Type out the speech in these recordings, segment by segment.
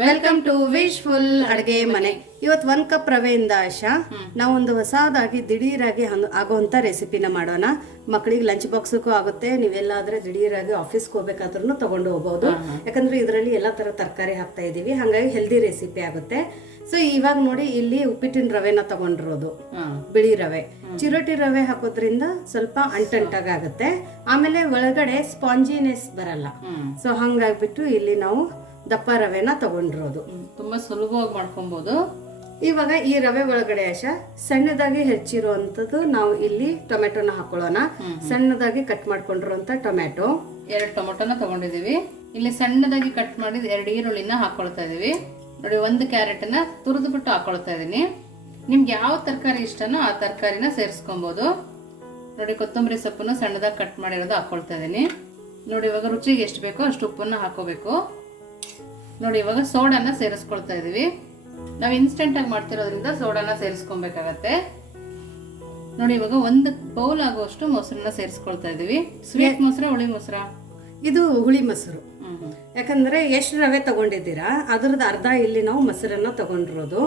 Welcome to wish full ಅಡುಗೆ ಮನೆ. ಇವತ್ತು ಒನ್ ಕಪ್ ರವೆಯಿಂದ ಆಶಾ. ನಾವೊಂದು ಹೊಸದಾಗಿ ದಿಢೀರಾಗಿ ಆಗುವಂಥ ರೆಸಿಪಿನ ಮಾಡೋಣ. ಮಕ್ಕಳಿಗೆ ಲಂಚ್ ಬಾಕ್ಸ್ಗೂ ಆಗುತ್ತೆ. ನೀವೆಲ್ಲಾದ್ರೆ ದಿಢೀರಾಗಿ ಆಫೀಸ್ಗೆ ಹೋಗ್ಬೇಕಾದ್ರೂ ತಗೊಂಡು ಹೋಗ್ಬೋದು. ಯಾಕಂದ್ರೆ ಇದರಲ್ಲಿ ಎಲ್ಲ ತರ ತರಕಾರಿ ಹಾಕ್ತಾ ಇದ್ದೀವಿ ಹಾಗಾಗಿ ಹೆಲ್ದಿ ರೆಸಿಪಿ ಆಗುತ್ತೆ. ಸೊ ಇವಾಗ ನೋಡಿ ಇಲ್ಲಿ ಉಪ್ಪಿಟ್ಟಿನ ರವೆನ ತಗೊಂಡಿರೋದು. ಬಿಳಿ ರವೆ. ಚಿರೋಟಿ ರವೆ ಹಾಕೋದ್ರಿಂದ ಸ್ವಲ್ಪ ಅಂಟಂಟಾಗುತ್ತೆ ಆಮೇಲೆ ಒಳಗಡೆ ಸ್ಪಾಂಜಿನೆಸ್ ಬರಲ್ಲ. ಸೊ ಹಂಗಾಗ್ಬಿಟ್ಟು ಇಲ್ಲಿ ನಾವು ದಪ್ಪ ರವೆನ ತಗೊಂಡಿರೋದು ತುಂಬಾ ಸುಲಭವಾಗಿ ಮಾಡ್ಕೊಬಹುದು ಇವಾಗ ಈ ರವೆ ಒಳಗಡೆ ಆಶ ಸಣ್ಣದಾಗಿ ಹೆಚ್ಚಿರುವಂತದ್ದು ನಾವು ಇಲ್ಲಿ ಟೊಮೆಟೊನ ಹಾಕೊಳ್ಳೋಣ. ಸಣ್ಣದಾಗಿ ಕಟ್ ಮಾಡ್ಕೊಂಡಿರುವಂತ ಟೊಮೆಟೊ. ಎರಡು ಟೊಮೆಟೊನ ತಗೊಂಡಿದೀವಿ ಇಲ್ಲಿ ಸಣ್ಣದಾಗಿ ಕಟ್ ಮಾಡಿದ ಎರಡು ಈರುಳ್ಳಿನ ಹಾಕೊಳ್ತಾ ಇದೀವಿ ನೋಡಿ ಒಂದು ಕ್ಯಾರೆಟ್ನ ತುರಿದು ಬಿಟ್ಟು ಹಾಕೊಳ್ತಾ ಇದೀನಿ ನಿಮ್ಗೆ ಯಾವ ತರಕಾರಿ ಇಷ್ಟನೋ ಆ ತರಕಾರಿನ ಸೇರಿಸ್ಕೊಬಹುದು ನೋಡಿ ಕೊತ್ತಂಬರಿ ಸೊಪ್ಪನ್ನು ಸಣ್ಣದಾಗಿ ಕಟ್ ಮಾಡಿರೋದು ಹಾಕೊಳ್ತಾ ಇದೀನಿ ನೋಡಿ ಇವಾಗ ರುಚಿಗೆ ಎಷ್ಟು ಬೇಕೋ ಅಷ್ಟು ಉಪ್ಪನ್ನು ಹಾಕೋಬೇಕು. ನೋಡಿ ಇವಾಗ ಸೋಡಾನ ಸೇರಿಸ್ಕೊಳ್ತಾ ಇದೀವಿ. ನಾವು ಇನ್ಸ್ಟೆಂಟ್ ಆಗಿ ಮಾಡ್ತಿರೋದ್ರಿಂದ ಸೋಡಾನ ಸೇರಿಸ್ಕೊಬೇಕಾಗತ್ತೆ. ನೋಡಿ ಇವಾಗ ಒಂದು ಬೌಲ್ ಆಗುವಷ್ಟು ಮೊಸರನ್ನ ಸೇರಿಸ್ಕೊಳ್ತಾ ಇದೀವಿ. ಸ್ವೀಟ್ ಮೊಸರ ಹುಳಿ ಮೊಸರ? ಇದು ಹುಳಿ ಮೊಸರು. ಯಾಕಂದ್ರೆ ಎಷ್ಟು ರವೆ ತಗೊಂಡಿದ್ದೀರಾ ಅದ್ರದ್ದು ಅರ್ಧ ಇಲ್ಲಿ ನಾವು ಮೊಸರನ್ನ ತಗೊಂಡಿರೋದು.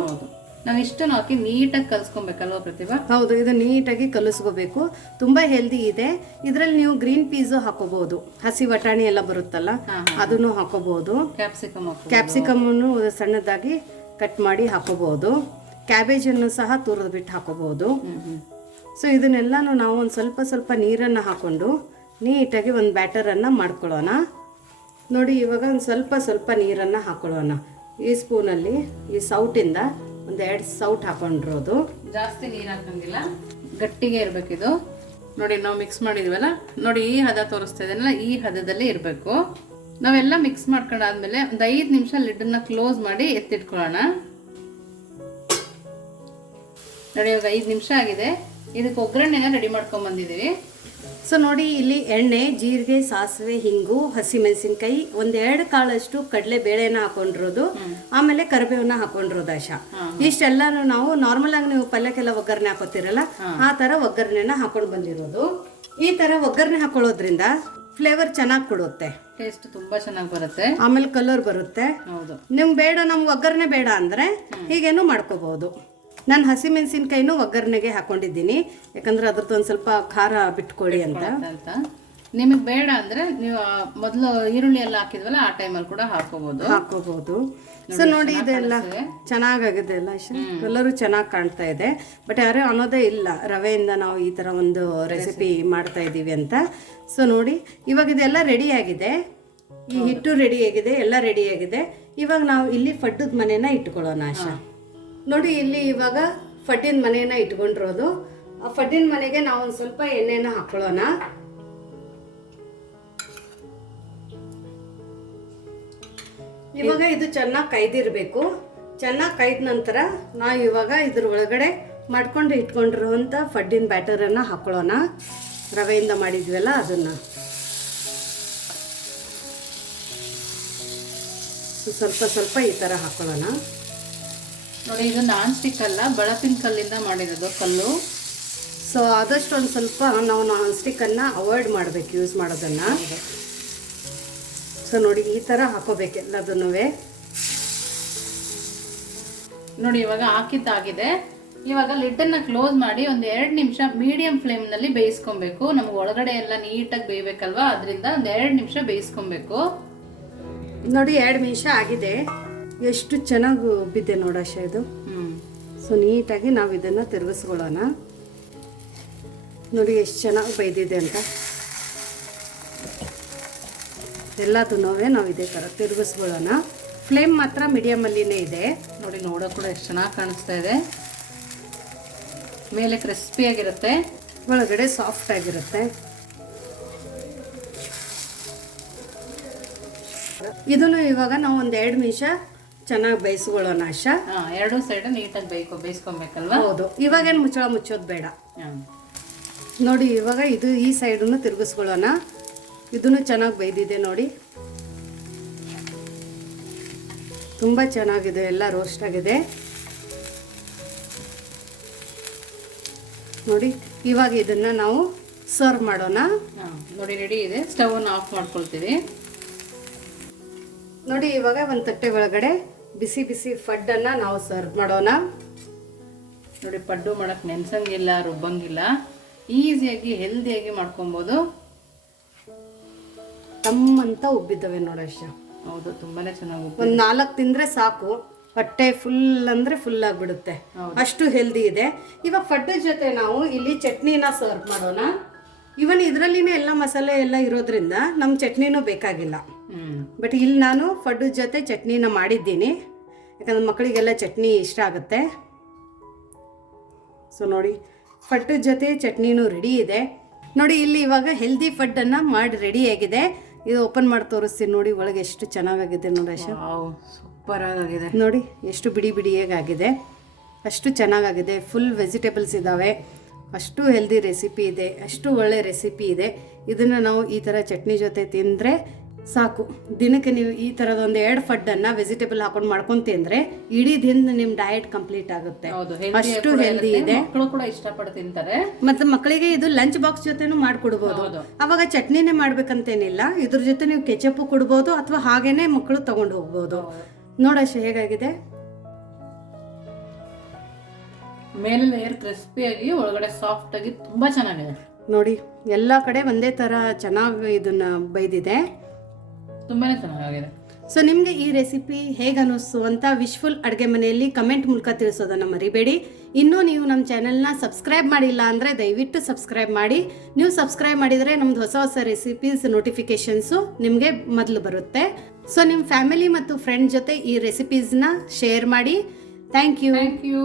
ನಾವು ಇಷ್ಟನ್ನು ಹಾಕಿ ನೀಟಾಗಿ ಕಲಿಸ್ಕೊಬೇಕಲ್ವ ಪ್ರತಿಭಾ? ಹೌದು ಇದು ನೀಟಾಗಿ ಕಲಿಸ್ಕೋಬೇಕು. ತುಂಬ ಹೆಲ್ದಿ ಇದೆ. ಇದರಲ್ಲಿ ನೀವು ಗ್ರೀನ್ ಪೀಸು ಹಾಕೋಬಹುದು. ಹಸಿ ವಟಾಣಿ ಎಲ್ಲ ಬರುತ್ತಲ್ಲ ಅದನ್ನು ಹಾಕೋಬಹುದು. ಕ್ಯಾಪ್ಸಿಕಮ್ ಕ್ಯಾಪ್ಸಿಕಮ್ ಸಣ್ಣದಾಗಿ ಕಟ್ ಮಾಡಿ ಹಾಕೋಬಹುದು. ಕ್ಯಾಬೇಜ್ ಅನ್ನು ಸಹ ತುರಿದು ಬಿಟ್ಟು ಹಾಕೋಬಹುದು. ಸೊ ಇದನ್ನೆಲ್ಲಾನು ನಾವು ಒಂದು ಸ್ವಲ್ಪ ಸ್ವಲ್ಪ ನೀರನ್ನು ಹಾಕೊಂಡು ನೀಟಾಗಿ ಒಂದು ಬ್ಯಾಟರನ್ನು ಮಾಡ್ಕೊಳ್ಳೋಣ. ನೋಡಿ ಇವಾಗ ಒಂದು ಸ್ವಲ್ಪ ಸ್ವಲ್ಪ ನೀರನ್ನು ಹಾಕೊಳ್ಳೋಣ. ಈ ಸ್ಪೂನಲ್ಲಿ ಈ ಸೌಟಿಂದ ಒಂದು ಎರಡು ಸೌಟ್ ಹಾಕೊಂಡಿರೋದು. ಜಾಸ್ತಿ ನೀರು ಹಾಕಂಗಿಲ್ಲ ಗಟ್ಟಿಗೆ ಇರಬೇಕಿದು. ನೋಡಿ, ನಾವು ಮಿಕ್ಸ್ ಮಾಡಿದ್ವಲ್ಲ? ನೋಡಿ, ಈ ಹದ ತೋರಿಸ್ತಾ ಇದೇನಲ್ಲ, ಈ ಹದದಲ್ಲಿ ಇರಬೇಕು. ನಾವೆಲ್ಲ ಮಿಕ್ಸ್ ಮಾಡ್ಕೊಂಡಾದ್ಮೇಲೆ ಒಂದು ಐದು ನಿಮಿಷ ಲಿಡ್ಡನ್ನ ಕ್ಲೋಸ್ ಮಾಡಿ ಎತ್ತಿಟ್ಕೊಳ್ಳೋಣ. ನೋಡಿ, ಇವಾಗ ಐದು ನಿಮಿಷ ಆಗಿದೆ. ಇದಕ್ಕೆ ಒಗ್ಗರಣೆನ ರೆಡಿ ಮಾಡ್ಕೊಂಡ್ ಬಂದಿದ್ದೀವಿ. ಸೊ ನೋಡಿ ಇಲ್ಲಿ ಎಣ್ಣೆ ಜೀರಿಗೆ ಸಾಸಿವೆ ಹಿಂಗು ಹಸಿಮೆಣಸಿನ್ಕಾಯಿ ಒಂದೆರಡು ಕಾಳಷ್ಟು ಕಡಲೆ ಬೇಳೆನ ಹಾಕೊಂಡಿರೋದು ಆಮೇಲೆ ಕರಿಬೇವನ್ನ ಹಾಕೊಂಡಿರೋದು ಆಶಾ. ಇಷ್ಟೆಲ್ಲಾನು ನಾವು ನಾರ್ಮಲ್ ಆಗಿ ನೀವು ಪಲ್ಯಕ್ಕೆಲ್ಲ ಒಗ್ಗರಣೆ ಹಾಕೋತಿರಲ್ಲ ಆ ತರ ಒಗ್ಗರಣೆನ ಹಾಕೊಂಡು ಬಂದಿರೋದು. ಈ ತರ ಒಗ್ಗರಣೆ ಹಾಕೊಳ್ಳೋದ್ರಿಂದ ಫ್ಲೇವರ್ ಚೆನ್ನಾಗಿ ಕೊಡುತ್ತೆ. ಟೇಸ್ಟ್ ತುಂಬಾ ಚೆನ್ನಾಗಿ ಬರುತ್ತೆ. ಆಮೇಲೆ ಕಲರ್ ಬರುತ್ತೆ. ಹೌದು. ನಿಮ್ಗೆ ಬೇಡ ನಮ್ಗೆ ಒಗ್ಗರಣೆ ಬೇಡ ಅಂದ್ರೆ ಹೀಗೇನು ಮಾಡ್ಕೋಬಹುದು. ನಾನು ಹಸಿಮೆಣಸಿನ್ಕಾಯಿನೂ ಒಗ್ಗರಣೆಗೆ ಹಾಕೊಂಡಿದ್ದೀನಿ. ಯಾಕಂದ್ರೆ ಅದ್ರದ್ದು ಒಂದು ಸ್ವಲ್ಪ ಖಾರ ಬಿಟ್ಕೊಳ್ಳಿ ಅಂತ. ಅಂತ. ನಿಮಗೆ ಬೇಡ ಅಂದ್ರೆ ನೀವು ಮೊದಲು ಈರುಳ್ಳಿ ಎಲ್ಲ ಹಾಕಿದ್ವಲ್ಲ ಆ ಟೈಮಲ್ಲಿ ಕೂಡ ಹಾಕೋಬಹುದು ಹಾಕೋಬಹುದು ಸೊ ನೋಡಿ ಇದೆಲ್ಲ ಚೆನ್ನಾಗಾಗಿದೆ ಎಲ್ಲ ಎಲ್ಲರೂ ಚೆನ್ನಾಗಿ ಕಾಣ್ತಾ ಇದೆ. ಬಟ್ ಯಾರು ಅನ್ನೋದೇ ಇಲ್ಲ. ರವೆಯಿಂದ ನಾವು ಈ ತರ ಒಂದು ರೆಸಿಪಿ ಮಾಡ್ತಾ ಇದ್ದೀವಿ ಅಂತ. ಸೊ ನೋಡಿ ಇವಾಗ ಇದೆಲ್ಲ ರೆಡಿ ಆಗಿದೆ. ಈ ಹಿಟ್ಟು ರೆಡಿ ಆಗಿದೆ ಎಲ್ಲ ರೆಡಿ ಆಗಿದೆ. ಇವಾಗ ನಾವು ಇಲ್ಲಿ ಫಡ್ಡದ ಮನೇನ ಇಟ್ಕೊಳ್ಳೋಣ ಆಶಾ ನೋಡಿ, ಇಲ್ಲಿ ಇವಾಗ ಫಡ್ಡಿನ ಮನೆನ ಇಟ್ಕೊಂಡಿರೋದು. ಆ ಫಡ್ಡಿನ ಮನೆಗೆ ನಾವು ಒಂದು ಸ್ವಲ್ಪ ಎಣ್ಣೆನ ಹಾಕೊಳ್ಳೋಣ. ಇವಾಗ ಇದು ಚೆನ್ನಾಗಿ ಕೈದಿರಬೇಕು. ಚೆನ್ನಾಗಿ ಕೈದ ನಂತರ ನಾವು ಇವಾಗ ಇದ್ರ ಒಳಗಡೆ ಮಾಡ್ಕೊಂಡು ಇಟ್ಕೊಂಡಿರುವಂಥ ಫಡ್ಡಿನ ಬ್ಯಾಟರನ್ನು ಹಾಕೊಳ್ಳೋಣ. ರವೆಯಿಂದ ಮಾಡಿದ್ವಲ್ಲ ಅದನ್ನು. ಸ್ವಲ್ಪ ಸ್ವಲ್ಪ ಈ ಥರ ಹಾಕೊಳ್ಳೋಣ. ನೋಡಿ ಇದು ನಾನ್ ಸ್ಟಿಕ್ ಅಲ್ಲ ಬಳಪಿನ ಕಲ್ಲಿಂದ ಮಾಡಿರೋದು ಕಲ್ಲು. ಸೊ ಆದಷ್ಟು ಒಂದು ಸ್ವಲ್ಪ ನಾವು ನಾನ್ ಸ್ಟಿಕ್ಕನ್ನು ಅವಾಯ್ಡ್ ಮಾಡಬೇಕು ಯೂಸ್ ಮಾಡೋದನ್ನು. ಸೊ ನೋಡಿ ಈ ಥರ ಹಾಕೋಬೇಕು ಎಲ್ಲದನ್ನೂ ನೋಡಿ ಇವಾಗ ಹಾಕಿದ್ದಾಗಿದೆ ಇವಾಗ ಲಿಡ್ಡನ್ನ ಕ್ಲೋಸ್ ಮಾಡಿ ಒಂದು ಎರಡು ನಿಮಿಷ ಮೀಡಿಯಂ ಫ್ಲೇಮ್ನಲ್ಲಿ ಬೇಯಿಸ್ಕೊಬೇಕು. ನಮಗೆ ಒಳಗಡೆ ಎಲ್ಲ ನೀಟಾಗಿ ಬೇಯಬೇಕಲ್ವಾ? ಅದರಿಂದ ಒಂದು ಎರಡು ನಿಮಿಷ ಬೇಯಿಸ್ಕೊಬೇಕು. ನೋಡಿ ಎರಡು ನಿಮಿಷ ಆಗಿದೆ. ಎಷ್ಟು ಚೆನ್ನಾಗಿ ಬಿದ್ದೆ ನೋಡಾಶ ಇದು. ಸೊ ನೀಟಾಗಿ ನಾವು ಇದನ್ನು ತಿರುಗಿಸ್ಕೊಳ್ಳೋಣ. ನೋಡಿ ಎಷ್ಟು ಚೆನ್ನಾಗಿ ಬೈದಿದೆ ಅಂತ. ಎಲ್ಲದನ್ನೂ ನಾವು ಇದೇ ಥರ ತಿರುಗಿಸ್ಕೊಳ್ಳೋಣ. ಫ್ಲೇಮ್ ಮಾತ್ರ ಮೀಡಿಯಮಲ್ಲಿನೇ ಇದೆ. ನೋಡಿ ನೋಡೋಕೆ ಕೂಡ ಎಷ್ಟು ಚೆನ್ನಾಗಿ ಕಾಣಿಸ್ತಾ ಇದೆ. ಮೇಲೆ ಕ್ರಿಸ್ಪಿಯಾಗಿರುತ್ತೆ ಒಳಗಡೆ ಸಾಫ್ಟ್ ಆಗಿರುತ್ತೆ. ಇದನ್ನು ಇವಾಗ ನಾವು ಒಂದು ಎರಡು ನಿಮಿಷ ಚೆನ್ನಾಗಿ ಬೇಯಿಸ್ಕೊಳ್ಳೋಣ ಆಶಾ. ಎರಡು ಸೈಡ್ ನೀಟಾಗಿ ಬೇಯ್ಕೊ ಬೇಯಿಸ್ಕೊಬೇಕಲ್ವಾ? ಹೌದು. ಇವಾಗೇನು ಮುಚ್ಚಳ ಮುಚ್ಚೋದು ಬೇಡ. ನೋಡಿ ಇವಾಗ ಇದು ಈ ಸೈಡನ್ನು ತಿರುಗಿಸ್ಕೊಳ್ಳೋಣ. ಇದನ್ನು ಚೆನ್ನಾಗಿ ಬೈದಿದೆ ನೋಡಿ. ತುಂಬ ಚೆನ್ನಾಗಿದೆ ಎಲ್ಲ ರೋಸ್ಟ್ ಆಗಿದೆ. ನೋಡಿ ಇವಾಗ ಇದನ್ನು ನಾವು ಸರ್ವ್ ಮಾಡೋಣ. ನೋಡಿ ರೆಡಿ ಇದೆ. ಸ್ಟವನ್ನು ಆಫ್ ಮಾಡ್ಕೊಳ್ತೀವಿ. ನೋಡಿ ಇವಾಗ ಒಂದು ತಟ್ಟೆ ಒಳಗಡೆ ಬಿಸಿ ಬಿಸಿ ಫಡ್ಡನ್ನು ನಾವು ಸರ್ವ್ ಮಾಡೋಣ. ನೋಡಿ ಪಡ್ಡು ಮಾಡಕ್ ನೆನ್ಸಂಗಿಲ್ಲ ರುಬ್ಬಂಗಿಲ್ಲ. ಈಸಿಯಾಗಿ ಹೆಲ್ದಿಯಾಗಿ ಮಾಡ್ಕೊಬೋದು. ತಮ್ಮಂತ ಉಬ್ಬಿದ್ದಾವೆ ನೋಡಷ್ಟ ಹೌದು ತುಂಬಾನೇ ಚೆನ್ನಾಗಿ ಒಂದು ನಾಲ್ಕು ತಿಂದರೆ ಸಾಕು. ಹೊಟ್ಟೆ ಫುಲ್ ಅಂದರೆ ಫುಲ್ ಆಗಿಬಿಡುತ್ತೆ. ಅಷ್ಟು ಹೆಲ್ದಿ ಇದೆ. ಇವಾಗ ಫಡ್ಡು ಜೊತೆ ನಾವು ಇಲ್ಲಿ ಚಟ್ನಿನ ಸರ್ವ್ ಮಾಡೋಣ. ಇವನ್ ಇದರಲ್ಲಿನೇ ಎಲ್ಲ ಮಸಾಲೆ ಎಲ್ಲ ಇರೋದ್ರಿಂದ ನಮ್ಮ ಚಟ್ನಿನೂ ಬೇಕಾಗಿಲ್ಲ. ಬಟ್ ಇಲ್ಲಿ ನಾನು ಫಡ್ಡು ಜೊತೆ ಚಟ್ನಿನ ಮಾಡಿದ್ದೀನಿ. ಯಾಕಂದ್ರೆ ಮಕ್ಕಳಿಗೆಲ್ಲ ಚಟ್ನಿ ಇಷ್ಟ ಆಗುತ್ತೆ. ಸೊ ನೋಡಿ ಫಡ್ಡು ಜೊತೆ ಚಟ್ನಿನೂ ರೆಡಿ ಇದೆ. ನೋಡಿ ಇಲ್ಲಿ ಇವಾಗ ಹೆಲ್ದಿ ಫಡ್ಡನ್ನು ಮಾಡಿ ರೆಡಿಯಾಗಿದೆ ಇದು ಓಪನ್ ಮಾಡಿ ತೋರಿಸ್ತೀನಿ ನೋಡಿ ಒಳಗೆ ಎಷ್ಟು ಚೆನ್ನಾಗಾಗಿದೆ ನೋಡಿ ಅಶಾ ಸೂಪರ್ ಆಗಿದೆ ನೋಡಿ ಎಷ್ಟು ಬಿಡಿ ಬಿಡಿಯಾಗಿದೆ ಅಷ್ಟು ಚೆನ್ನಾಗಾಗಿದೆ. ಫುಲ್ ವೆಜಿಟೇಬಲ್ಸ್ ಇದ್ದಾವೆ ಅಷ್ಟು ಹೆಲ್ದಿ ರೆಸಿಪಿ ಇದೆ. ಅಷ್ಟು ಒಳ್ಳೆ ರೆಸಿಪಿ ಇದೆ. ಇದನ್ನು ನಾವು ಈ ಥರ ಚಟ್ನಿ ಜೊತೆ ತಿಂದರೆ ಸಾಕು. ದಿನಕ್ಕೆ ನೀವು ಈ ಥರದ ಒಂದು ಎರಡು ಫಡ್ಡನ್ನು ವೆಜಿಟೇಬಲ್ ಹಾಕೊಂಡು ಮಾಡ್ಕೊಂಡು ತಿಂದರೆ ಇಡೀ ದಿನ ನಿಮ್ಮ ಡಯಟ್ ಕಂಪ್ಲೀಟ್ ಆಗುತ್ತೆ. ಅಷ್ಟು ಹೆಲ್ದಿ ಇದೆ. ಮಕ್ಕಳು ಕೂಡ ಇಷ್ಟಪಟ್ಟು ತಿಂತಾರೆ. ಮತ್ತೆ ಮಕ್ಕಳಿಗೆ ಇದು ಲಂಚ್ ಬಾಕ್ಸ್ ಜೊತೆನೂ ಮಾಡ್ಕೊಡ್ಬೋದು. ಅವಾಗ ಚಟ್ನಿನೇ ಮಾಡ್ಬೇಕಂತೇನಿಲ್ಲ. ಇದ್ರ ಜೊತೆ ನೀವು ಕೆಚಪ್ಪು ಕೊಡ್ಬೋದು ಅಥವಾ ಹಾಗೇನೆ ಮಕ್ಕಳು ತಗೊಂಡು ಹೋಗ್ಬೋದು. ನೋಡಷ್ಟು ಹೇಗಾಗಿದೆ? ಮೇಲೆ ಲೇಯರ್ ಕ್ರಿಸ್ಪಿಯಾಗಿ ಒಳಗಡೆ ಸಾಫ್ಟ್ ಆಗಿ ತುಂಬಾ ಚೆನ್ನಾಗಿದೆ. ನೋಡಿ ಎಲ್ಲ ಕಡೆ ಒಂದೇ ತರ ಚೆನ್ನಾಗಿ ಇದನ್ನ ಬೈದಿದೆ ತುಂಬಾನೇ ಚೆನ್ನಾಗಿದೆ ಸೊ ನಿಮಗೆ ಈ ರೆಸಿಪಿ ಹೇಗೆ ಅನ್ನಿಸ್ತು ಅಂತ ವಿಶ್ಫುಲ್ ಅಡುಗೆ ಮನೆಯಲ್ಲಿ ಕಮೆಂಟ್ ಮೂಲಕ ತಿಳಿಸೋದನ್ನು ಮರಿಬೇಡಿ. ಇನ್ನೂ ನೀವು ನಮ್ಮ ಚಾನೆಲ್ನ ಸಬ್ಸ್ಕ್ರೈಬ್ ಮಾಡಿಲ್ಲ ಅಂದರೆ ದಯವಿಟ್ಟು ಸಬ್ಸ್ಕ್ರೈಬ್ ಮಾಡಿ. ನೀವು ಸಬ್ಸ್ಕ್ರೈಬ್ ಮಾಡಿದರೆ ನಮ್ದು ಹೊಸ ಹೊಸ ರೆಸಿಪೀಸ್ ನೋಟಿಫಿಕೇಷನ್ಸು ನಿಮಗೆ ಮೊದಲು ಬರುತ್ತೆ. ಸೊ ನಿಮ್ಮ ಫ್ಯಾಮಿಲಿ ಮತ್ತು ಫ್ರೆಂಡ್ ಜೊತೆ ಈ ರೆಸಿಪೀಸ್ನ ಶೇರ್ ಮಾಡಿ. Thank you thank you